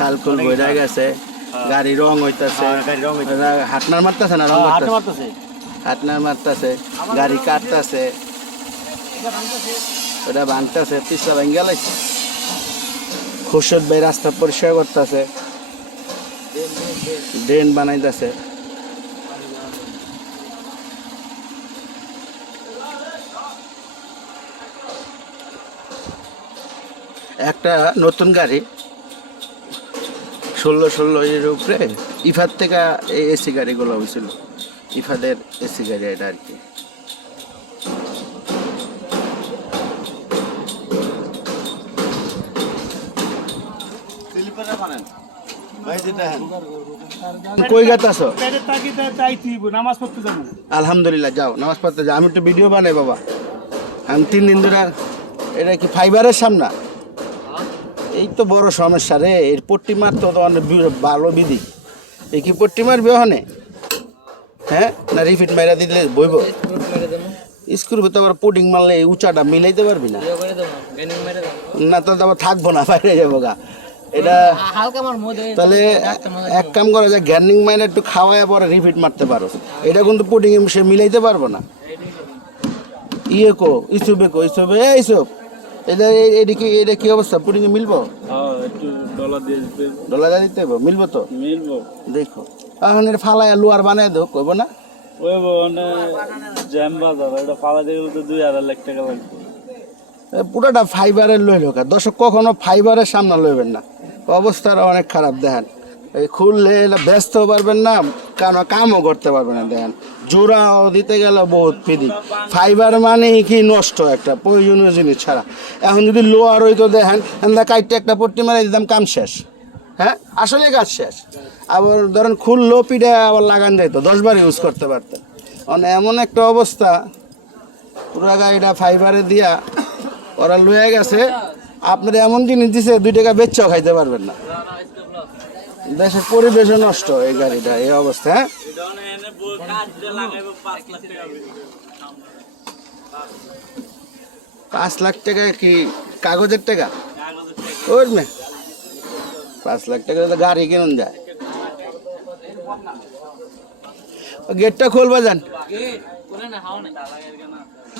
খালকুল বইরা গেছে, গাড়ি রং হইতাছে, হাটনার মারতাছে না, রং করতেছে, হাটনার মারতাছে, গাড়ি কাটতাছে, ওটা ভাঙতাছে, পিছলা ভাঙ্গা লাগছে। খুরশদ ভাই রাস্তা পরিষ্কার করতেছে, ড্রেন বানাইতেছে। একটা নতুন গাড়ি 16 এর উপরে ইফাদ থেকে এই এসি গাড়িগুলো হয়েছিল, ইফাদের এসি গাড়ি এটা আর কি। কই গেতাছো? আলহামদুলিল্লাহ, যাও নামাজ পড়তে যাও। আমি একটু ভিডিও বানাই বাবা, আমি 3 দিন ধরে। এটা কি ফাইবারের সামনা? এই তো বড় সমস্যা রে, এর পট্টি মারতে তো অনেক ভালো বিধি। এই কি পট্টি মারবে ওখানে? হ্যাঁ, না রিপিট মাইরা দিলে বইব? স্ক্রু তো আবার পুডিং মারলে উঁচাটা মিলাইতে পারবি না, না তো আবার থাকবো না, বাইরে যাবো গা। এটা তাহলে এক কাম করা যায়, গ্যার্নিং মাইনে একটু খাওয়ায় পরে রিপিট মারতে পারো। এটা কিন্তু পুডিং সে মিলাইতে পারবো না। ইয়ে কো ইসুবে কো ইসুবে এইসব এটা এদিকে, এটা কি অবস্থা? পুডিং এ মিলবো? ডলার দিয়ে দিতে হবে, মিলবো তো? মিলবো, দেখো। এখন এটা ফালায় লোয়ার বানায় দো, কইব না? পুরোটা ফাইবারের লইল। দর্শক কখনো ফাইবারের সামনে লইবেন না, অবস্থাটা অনেক খারাপ। দেখেন এই খুললে ব্যস্ত পারবেন না, কারণ কামও করতে পারবেন না। দেখেন জোড়াও দিতে গেলে বহুত ফিদিক। ফাইবার মানে কি নষ্ট একটা প্রয়োজনীয় জিনিস ছাড়া। এখন যদি লোয়ার হইতো দেখেন কাইটটা একটা পট্টি মারা দিতাম, কাম শেষ। হ্যাঁ, আসলে কাজ শেষ। আবার ধরেন খুললো পিঠে আবার লাগান যাইতো, 10 বার ইউজ করতে পারতেন। মানে এমন একটা অবস্থা, পুরো গাড়িটা ফাইবারে দিয়া ওরা লয়ে গেছে। আপনার এমন জিনিস দিছে 2 টাকা বেচাও খাইতে পারবেন না। দেশের পরিবেশও নষ্ট এই গাড়িটা, এই অবস্থা। হ্যাঁ, 5 লাখ টাকা কি কাগজের টাকা? ওই 5 লাখ টাকা তো গাড়ি কেমন যায়? গেটটা খুলবা যান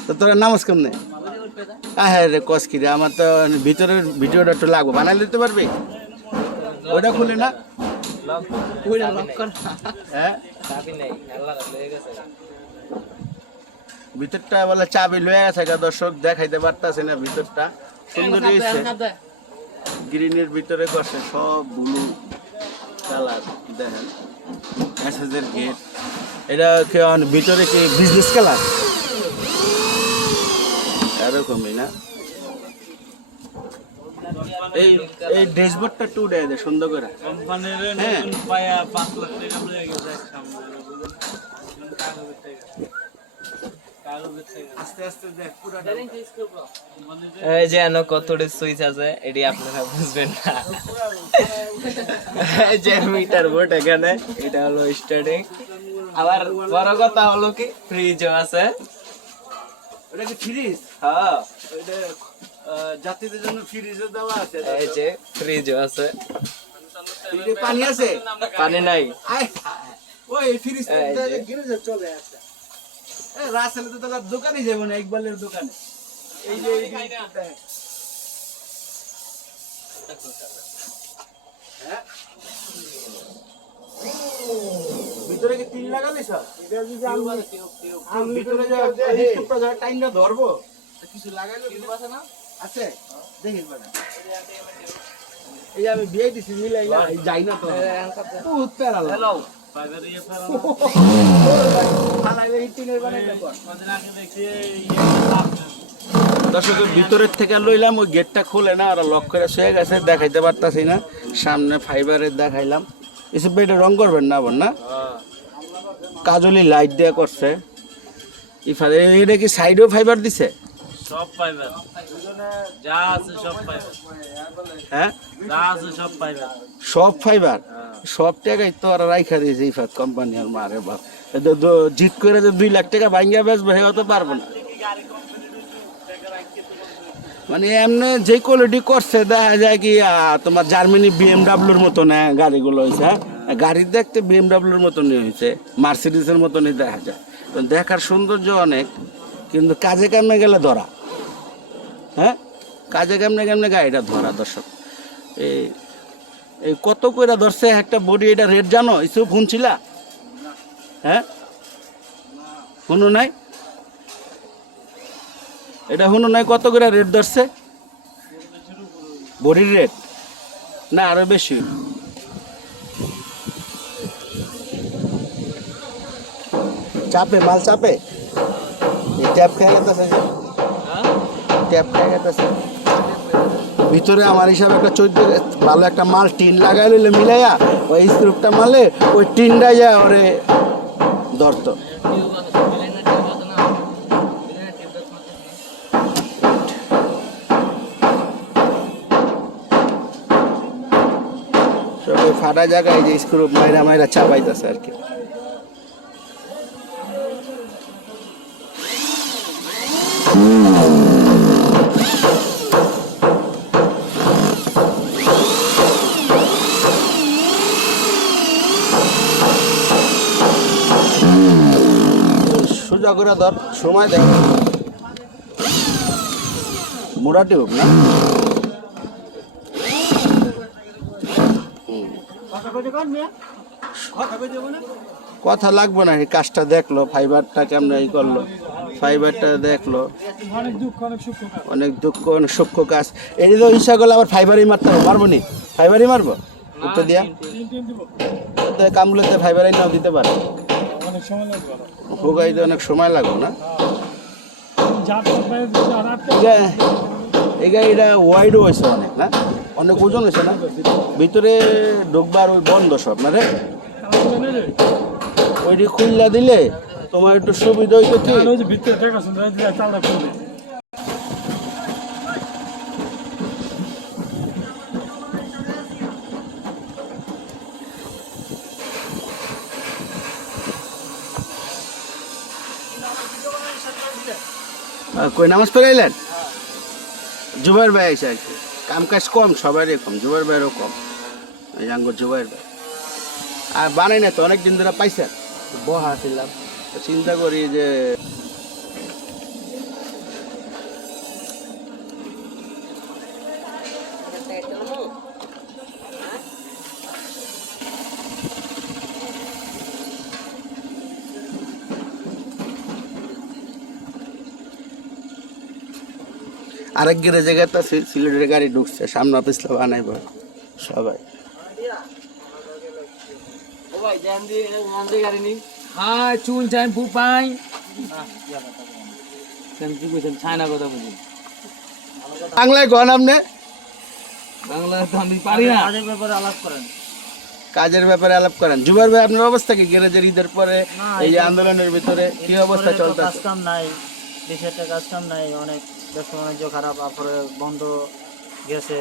তো, তোরা নামাজ কেমনে? হ্যাঁ রে কসকি রে, আমার তো ভিতরের ভিডিওটা একটু লাগবে, বানাই দিতে পারবি? ওইটা খুলে না, হ্যাঁ ভিতরটা বলে চাবি লয়ে গেছে। দর্শক দেখাইতে পারতাছে না, ভিতরটা সুন্দর হয়েছে। গ্রিনের ভিতরে করছে সব ব্লু কালার। দেখেন মেসেজের গেট, এটা কি ভিতরে কি বিজনেস কালার? এরকমই না? এই এই ড্যাশবোর্ডটা একটু উঠে দেয় সুন্দর করে। হ্যাঁ, এই যে কতটা সুইচ আছে এটি আপনারা বুঝবেন না। এই যে মিটার বোর্ড এখানে, এটা হলো স্টার্টিং। আবার বড় কথা হলো কি ফ্রিজও আছে। ওটা কি ফ্রিজ? হ্যাঁ, ওইটা যাত্রীদের জন্য ফ্রিজও দেওয়া আছে। এই যে ফ্রিজও আছে। পানি আছে? পানি নাই। ওই ফ্রিজ গ্যারেজে চলে আসছে। রাসেল তো তার দোকানে যাবো না, ইকবালের দোকানে। এই যে ভিতরে কি 3 লাগালি স্যার? ভিতরে যা টাইমটা ধরবো কিছু লাগাইলে আছে না? আছে, দেখিস বেটা। এই আমি বিয়ে দিছি, মিলাই না যাই না তো বহুত প্যারা। হ্যালো দর্শকের ভিতরের থেকে লইলাম, ওই গেটটা খুলে না, ওরা লক করে শুয়ে গেছে, দেখাইতে পারতাছি না। সামনে ফাইবারের দেখাইলাম। এসব এটা রং করবেন না আবার না? কাজলি লাইট দেয়া করছে। এটা কি সাইডেও ফাইবার দিছে? সব ফাইবার, যা আছে সব ফাইবার। হ্যাঁ, যা আছে সব ফাইবার। সব ফাইবার, সব টাকাই তো ওরা রাইখা দিয়েছে ইফাত কোম্পানি। আর মারে বাপ, জিত করে যে 2 লাখ টাকা ভাঙ্গা বেচবে, হে হতে পারবো না। মানে এমনি যে কোয়ালিটি করছে দেখা যায় কি তোমার জার্মানি বিএমডাব্লিউর মতন গাড়িগুলো হয়েছে হ্যাঁ গাড়ি দেখতে বিএমডাব্লিউর মতনই হয়েছে মার্সিডিসের মতনই দেখা যায় তো দেখার সৌন্দর্য অনেক কিন্তু কাজে কামে গেলে ধরা হ্যাঁ কাজে কেমনে গাড়িটা ধরা দর্শক এই এই কত কইরা ধরছে একটা বডি এটা রেট জানো ইসু ফোন ছিলা হ্যাঁ শুনো নাই এটা শুনো নাই কত করে রেট ধরছে বডির রেট না আরো বেশি চাপে মাল চাপে এই ট্যাপ খেয়ে গেছে ট্যাপ খেয়ে গেছে ভিতরে আমার হিসাবে একটা 14 ভালো একটা মাল টিন লাগাই লইলে মিলাইয়া ওই স্ক্রুপটা মারলে ওই টিনটা যায় ওরে ধরতো সব ওই ফাটা জায়গায় যে স্ক্রুপ মাইরা মাইরা চাপাইতেছে আর কি সোজা করে ধর সময় দেখ মোড়াটি হোক না কথা লাগবে না এই কাজটা দেখলো ফাইবারটা কেমন ই করলো ফাইবারটা দেখলো অনেক দুঃখ অনেক সূক্ষ্ম কাজ এই তো ইচ্ছা করলে আবার ফাইবারই মারতে হবে মারবো নি ফাইবারই মারবো উত্তর দিয়া কামগুলোতে ফাইবারই নাও দিতে পারে হোগাইতে অনেক সময় লাগবে না এই গাড়িটা ওয়াইডও হয়েছে অনেক না অনেক ওজন হয়েছে না ভিতরে ঢুকবার ওই বন্ধ সব না রে ওইটি খুললা দিলে তোমার একটু সুবিধা হইতো কি কই নামাজ পড়ে এলেন জুবাইর ভাই আইসা আর কি কাম কাজ কম সবারই কম জুবাইর ভাইয়েরও কম এই আঙ্গুর জুবাইর ভাই আর বানাই না তো অনেকদিন ধরে পাইছেন বহা ছিলাম চিন্তা করি যে আরেক গেরে জায়গাতে সিলেটের গাড়ি ঢুকছে সামনে পিছলে বানাইব সবাই হ্যাঁ চুন চাই পুপাই চায়না কথা বুঝি বাংলায় গন আপনি বাংলা তো আমি পারি না কাজের ব্যাপারে আলাপ করেন জুবাইর ভাই আপনার অবস্থা কি গ্যারেজের ঈদের পরে এই যে আন্দোলনের ভিতরে কি অবস্থা চলতেছে কাজ কাম নাই দেশে একটা কাজ কাম নাই অনেক ব্যবসা বাণিজ্য খারাপ তারপরে বন্ধ গেছে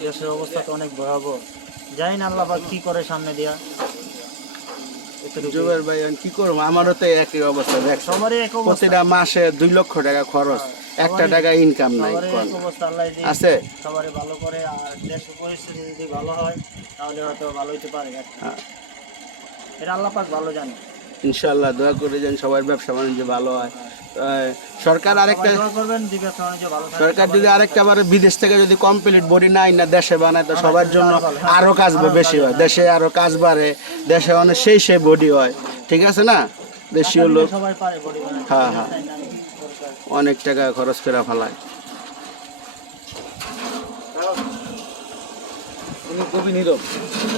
দেশের অবস্থা তো অনেক ভয়াবহ জানি না আল্লাহ পাক কি করে সামনে দিয়া জুবাইর ভাই আমি কি করবো আমারও তো একই অবস্থা দেখ সবারই এক অবস্থা প্রতিটা মাসে 2 লক্ষ টাকা খরচ একটা টাকা ইনকাম নাই সবারই এক অবস্থা আল্লাহ যদি আছে সবারই ভালো করে আর দেশের পরিস্থিতি যদি ভালো হয় তাহলে হয়তো ভালো হইতে পারে হ্যাঁ এটা আল্লাহ পাক ভালো জানে ইনশাআল্লাহ দোয়া করে যেন সবার ব্যবসা বাণিজ্য ভালো হয় সরকার আরেকটা দোয়া করবেন যে ব্যবসা বাণিজ্য ভালো থাকে সরকার যদি আরেকটা বার বিদেশ থেকে যদি কমপ্লিট বডি নাই না দেশে বানায় তো সবার জন্য আরো কাজ বেশি হয় দেশে আরো কাজ বাড়ে দেশে অনেক সেই বডি হয় ঠিক আছে না দেশীয় লোক সবাই পারে বডি বানাতে হ্যাঁ হ্যাঁ অনেক টাকা খরচ করে ফেলায় উনি খুবই নীরব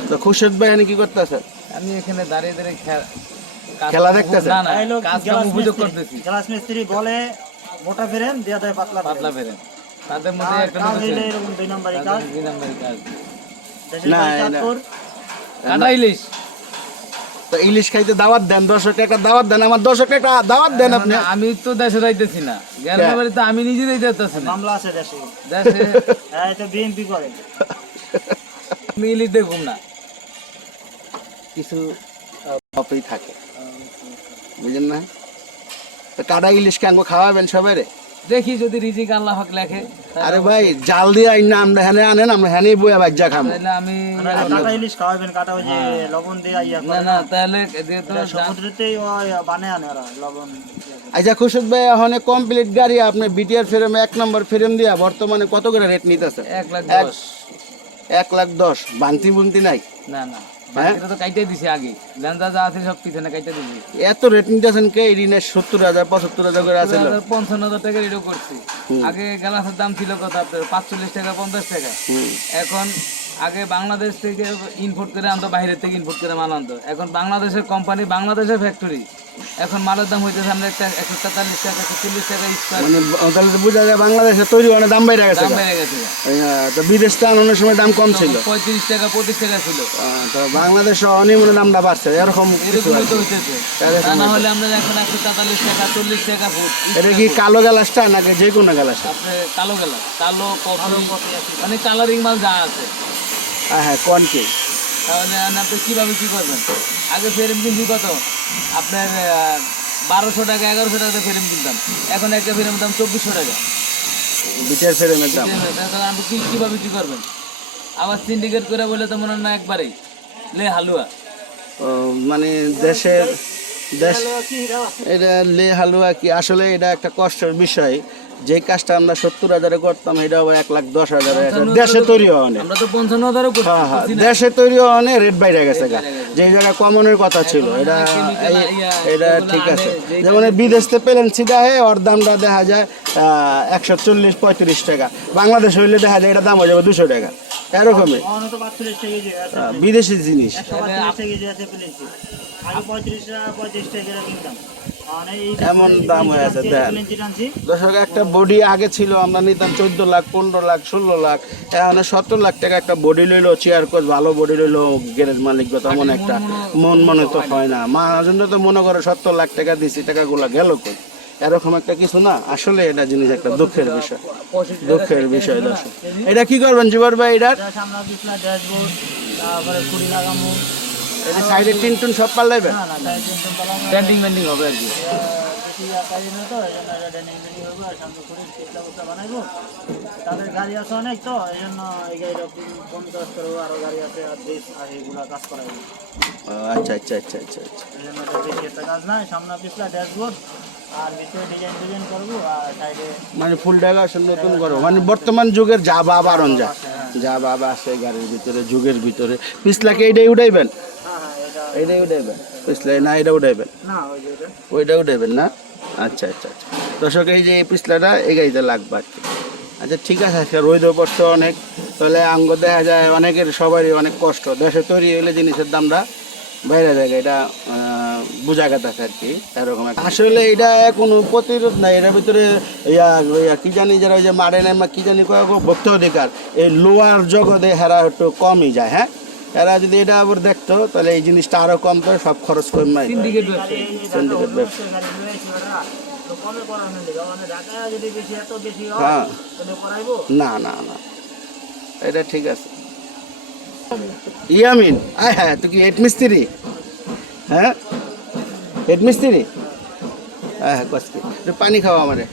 তো খুরশেদ ভাই এখানে কি করতেছে আমি এখানে দাঁড়িয়ে দাঁড়িয়ে খেলা দেখতেছে না না এই লোক কাজ কাম উপযোগ করতেছি গ্লাস মিস্ত্রি বলে মোটা ফেরেন দেয়া দেয় পাতলা পাতলা ফেরেন তাদের মধ্যে একটা কাজ হইলে এরকম 2 নম্বরই কাজ 2 নম্বরের কাজ দেশের না, বাড়ি না। চাঁদপুর কাটা ইলিশ তো ইলিশ খাইতে দাওয়াত দেন 10 টাকা দাওয়াত দেন আমার 10 টাকা দাওয়াত দেন আপনি আমি তো দেশে যাইতেছি না গ্রামের বাড়িতে আমি নিজে যাইতে পারতেছি না মামলা আছে দেশে দেশে হ্যাঁ এটা বিএনপি করে আমি ইলিশ দেখুন না কিছু অপই থাকে বুঝেন না তো কাটা ইলিশ কেন খাওয়াবেন সবাই রে দেখি যদি রিজিক আল্লাহ পাক লেখে আরে ভাই জাল দিয়ে আইন না আমরা হ্যানে আনেন আমরা হ্যানেই বইয়া বাজ্জা খাবো। তাহলে আমি কাটা ইলিশ খাওয়াবেন, কাটা ওই যে লবণ দিয়ে ইয়া না করে না তাহলে যেহেতু সমুদ্রেতেই ওই বানায় আনে ওরা লবণ দিয়ে। আচ্ছা খুশদ ভাই এখন কমপ্লিট গাড়ি আপনার বিটিআর ফ্রেম 1 নম্বর ফ্রেম দিয়া বর্তমানে কত করে রেট নিতেছে? 1,10,000 1,10,000 বাংতি বুনতি নাই? না না বাকিটা তো কাইতে দিছি আগে লেন্দা যা আছে সব পিছনে কাইতে দিছি। এত রেট নিতেছেন কে? এই ঋণের 70,000 75,000 করে আছে। 55,000 টাকা রেডও করছি। আগে গ্লাসের দাম ছিল কত আপনার 45 টাকা 50 টাকা। এখন আগে বাংলাদেশ থেকে ইম্পোর্ট করে আনতো, বাইরে থেকে ইম্পোর্ট করে মাল আনতো। এখন বাংলাদেশের কোম্পানি, বাংলাদেশের ফ্যাক্টরি, এখন মালের দাম হইতেছে আমরা 143 টাকা 140 টাকা স্কয়ার মানে তাহলে তো বোঝা যায় বাংলাদেশে তৈরি অনেক দাম বেড়ে গেছে। দাম বেড়ে গেছে। তো বিদেশ থেকে আনানোর সময় দাম কম ছিল, 35 টাকা 25 টাকা ছিল। তো বাংলাদেশে অনিমূল্য দামটা বাড়ছে এরকম কিছু এরকম আছে। তো হইতেছে। তা না হলে আমরা এখন 143 টাকা 40 টাকা ফুট। এটা কি কালো গ্যালাসটা নাকি যে কোনো গ্যালাসটা? আপনি কালো গেলা, কালো কফি, মানে কালারিং মাল যা আছে। হ্যাঁ কোন কি? তাহলে আপনি কিভাবে কি করবেন? আগে ফ্রেম কিনছি কত আপনার 1200 টাকা 1100 টাকা ফ্রেম কিনতাম, এখন একটা ফ্রেমের দাম 2400 টাকা। বিটিআর ফ্রেমের দাম তাহলে আপনি কিভাবে কি করবেন? আবার সিন্ডিকেট করে বলে তো মনে হয় না একবারেই লে হালুয়া। ও, মানে দেশের দেশ এটা লে হালুয়া কি? আসলে এটা একটা কষ্টের বিষয়। যে কাজটা আমরা 70,000 করতাম এটা আবার 1,10,000 দেশে তৈরি হয় অনেক। আমরা তো 55,000 করছি। হ্যাঁ হ্যাঁ দেশে তৈরি হয় অনেক, রেট বাইরে গেছে গা। যে জায়গায় কমনের কথা ছিল এটা এটা ঠিক আছে। যেমন বিদেশ থেকে পেলেন সিধা হয়ে ওর দামটা দেখা যায় 140-35 টাকা, বাংলাদেশ হইলে দেখা যায় এটা দাম হয়ে যাবে 200 টাকা এরকমই। অন্য তো 45 টাকা কেজি আছে, বিদেশি জিনিস 145 টাকা কেজি আছে প্লেনছি। আগে 35 টাকা করে কিনতাম। মানে এই এমন দাম হয়ে আছে দেন। প্লেনছি টানছি। দর্শক একটা বডি আগে ছিল আমরা নিতাম 14 লাখ 15 লাখ 16 লাখ, এখন 70 লাখ টাকা একটা বডি লইলো, চেয়ার কোচ ভালো বডি লইলো, গ্যারেজ মালিক তেমন একটা মন মনে তো হয় না। মাহাজন তো মনে করে 70 লাখ টাকা দিছি, টাকাগুলো গেল কই, এরকম একটা কিছু না। আসলে এটা জিনিস একটা দুঃখের বিষয়, দুঃখের বিষয়। দর্শক এটা কি করবেন জিবর ভাই? এটা এটা সামনে পিছলা ড্যাশবোর্ড, তারপরে কুড়ি লাগামু। এটা সাইডে টিন টুন সব পাল্টাইবেন? না না তাই কিন্তু বলা ব্যান্ডিং ব্যান্ডিং হবে আর কি। বেশি কাজ না তো, এই জন্য এটা ড্যানিং বেরিং হবে আর সামনে করে পিছলা বস্তা বানাইবো। তাদের গাড়ি আছে অনেক, তো এই জন্য এই গাড়িটা 50 করবো, আরো গাড়ি আছে আর 20 আর এইগুলা কাজ করাইবো। আচ্ছা আচ্ছা আচ্ছা আচ্ছা আচ্ছা। এই জন্য এটা বেশি একটা কাজ নাই। সামনে পিছলা ড্যাশবোর্ড আর ভিতরে ডিজাইন করবো আর সাইডে মানে ফুল ডেকোরেশন নতুন করবো, মানে বর্তমান যুগের যা বাবা রঞ্জা যা বাবা আছে গাড়ির ভিতরে, যুগের ভিতরে। পিছলাকে এইটাই উঠাইবেন? এটা এইটাই উঠাইবেন পিছলা না? এটা উঠাইবেন? না ওই যে এটা ওইটা উঠাইবেন না? আচ্ছা আচ্ছা আচ্ছা। দর্শক এই যে এই পিছলাটা এই গাড়িতে লাগবে আর কি। আচ্ছা ঠিক আছে, আজকে রোদও পড়ছে অনেক, তাহলে আঙ্গ দেখা যায় অনেকের সবারই অনেক কষ্ট। দেশে তৈরি হইলে জিনিসের দামটা বাইরে যায়, এটা বোঝা কথা আর কি। এরকম আসলে এটা কোনো প্রতিরোধ নাই, এটার ভিতরে কি জানি যারা ওই যে মারেন কি জানি ভক্ত অধিকার, এই লোয়ার জগতে হেরা একটু কমই যায়। হ্যাঁ, এরা যদি এটা আবার দেখতো তাহলে এই জিনিসটা আরো কম করে সব খরচ কমাই। সিন্ডিকেট ব্যবসা। সিন্ডিকেট ব্যবসা। গাড়ি লইছি ওরা তো কমে করানো দিবে, মানে ঢাকা যদি বেশি এত বেশি হয় হ্যাঁ তাহলে করাইবো। না না না, এটা ঠিক আছে। ইয়ামিন আয় হ্যাঁ, তুই কি হেড মিস্ত্রি? হ্যাঁ হেড মিস্ত্রি? হ্যাঁ হ্যাঁ কষ্ট একটু পানি খাওয়া আমারে।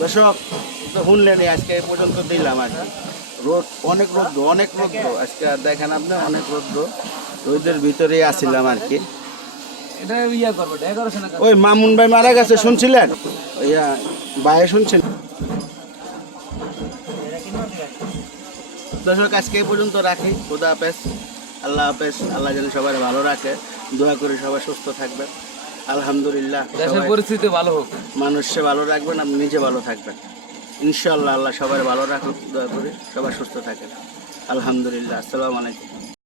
দর্শক তো শুনলেনি, আজকে এই পর্যন্ত দিলাম আর কি। রোদ অনেক রৌদ্র, অনেক রৌদ্র আজকে, দেখেন আপনি অনেক রৌদ্র, রোদের ভিতরেই আসছিলাম আর কি। এটা ইয়া করবো ডেকোরেশন। ওই মামুন ভাই মারা গেছে শুনছিলেন? ইয়া ভাই শুনছিলেন? দর্শক আজকে এই পর্যন্ত রাখি। খোদা হাফেজ, আল্লাহ হাফেজ। আল্লাহ যেন সবাই ভালো রাখে, দোয়া করি সবাই সুস্থ থাকবেন। আলহামদুলিল্লাহ, দেশের পরিস্থিতি ভালো হোক, মানুষকে ভালো রাখবেন, আপনি নিজে ভালো থাকবেন ইনশাআল্লাহ। আল্লাহ সবাই ভালো রাখুক, দোয়া করি সবাই সুস্থ থাকেন। আলহামদুলিল্লাহ, আসসালামু আলাইকুম।